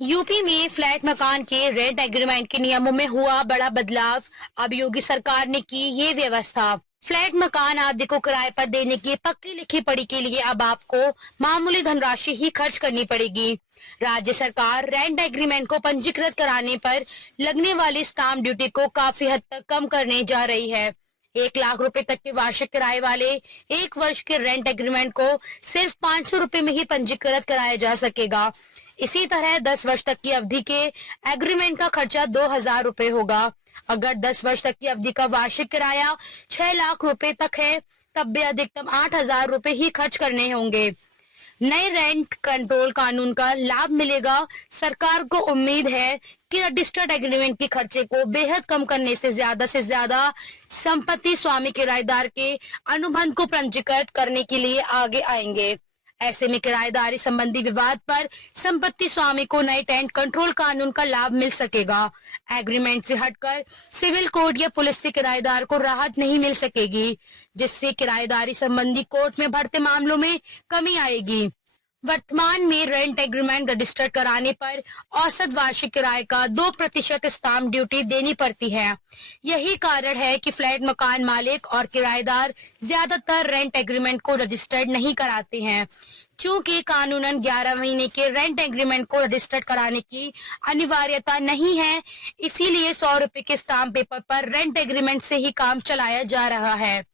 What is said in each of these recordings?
UP में flat मकान के रेंट एग्रीमेंट के नियमों में हुआ बड़ा बदलाव। अब योगी सरकार ने की ये व्यवस्था। फ्लैट मकान आदि को किराए पर देने की पक्की लिखी पढ़ी के लिए अब आपको मामूली धनराशि ही खर्च करनी पड़ेगी। राज्य सरकार रेंट एग्रीमेंट को पंजीकृत कराने पर लगने वाली स्टाम्प ड्यूटी को काफी हद तक कम करने जा रही है। 1 लाख रुपए तक के वार्षिक किराए वाले 1 वर्ष के रेंट एग्रीमेंट को सिर्फ 500 रुपए में ही पंजीकृत कराया जा सकेगा। इसी तरह 10 वर्ष तक की अवधि के एग्रीमेंट का खर्चा 2000 रुपए होगा। अगर 10 वर्ष तक की अवधि का वार्षिक किराया 6 लाख रुपए तक है, तब भी अधिकतम 8000 रुपए ही खर्च करने होंगे। नए रेंट कंट्रोल कानून का लाभ मिलेगा। सरकार को उम्मीद है कि रजिस्टर्ड एग्रीमेंट के खर्चे को बेहद कम करने से ज्यादा संपत्ति स्वामी किराएदार के अनुबंध को पंजीकृत करने के लिए आगे आएंगे। ऐसे में किराएदारी संबंधी विवाद पर संपत्ति स्वामी को नए रेंट कंट्रोल कानून का लाभ मिल सकेगा। एग्रीमेंट से हटकर सिविल कोर्ट या पुलिस से किराएदार को राहत नहीं मिल सकेगी, जिससे किराएदारी संबंधी कोर्ट में बढ़ते मामलों में कमी आएगी। वर्तमान में रेंट एग्रीमेंट रजिस्टर कराने पर औसत वार्षिक किराए का 2% स्टाम्प ड्यूटी देनी पड़ती है। यही कारण है कि फ्लैट मकान मालिक और किराएदार ज्यादातर रेंट एग्रीमेंट को रजिस्टर्ड नहीं कराते हैं। चूंकि कानूनन 11 महीने के रेंट एग्रीमेंट को रजिस्टर्ड कराने की अनिवार्यता नहीं है, इसीलिए 100 रुपए के स्टाम्प पेपर पर रेंट एग्रीमेंट से ही काम चलाया जा रहा है।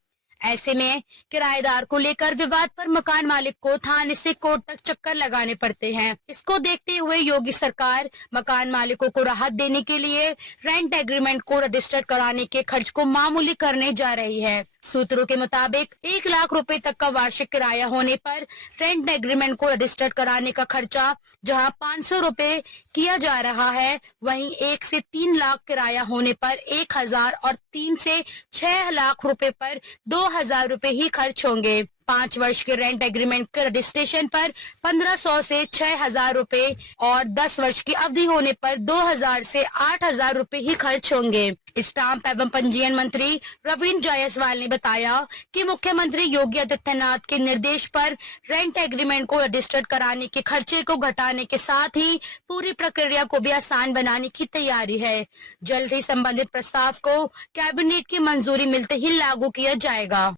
ऐसे में किराएदार को लेकर विवाद पर मकान मालिक को थाने से कोर्ट तक चक्कर लगाने पड़ते हैं। इसको देखते हुए योगी सरकार मकान मालिकों को राहत देने के लिए रेंट एग्रीमेंट को रजिस्टर कराने के खर्च को मामूली करने जा रही है। सूत्रों के मुताबिक 1 लाख रुपए तक का वार्षिक किराया होने पर रेंट एग्रीमेंट को रजिस्टर कराने का खर्चा जहां 500 रुपए किया जा रहा है, वहीं 1 से 3 लाख किराया होने पर 1000 और 3 से 6 लाख रुपए पर 2000 रुपए ही खर्च होंगे। 5 वर्ष के रेंट एग्रीमेंट के रजिस्ट्रेशन पर 1500 से 6000 रुपए और 10 वर्ष की अवधि होने पर 2000 से 8000 रुपए ही खर्च होंगे। स्टाम्प एवं पंजीयन मंत्री रविंद्र जायसवाल ने बताया कि मुख्यमंत्री योगी आदित्यनाथ के निर्देश पर रेंट एग्रीमेंट को रजिस्टर्ड कराने के खर्चे को घटाने के साथ ही पूरी प्रक्रिया को भी आसान बनाने की तैयारी है। जल्द ही संबंधित प्रस्ताव को कैबिनेट की मंजूरी मिलते ही लागू किया जाएगा।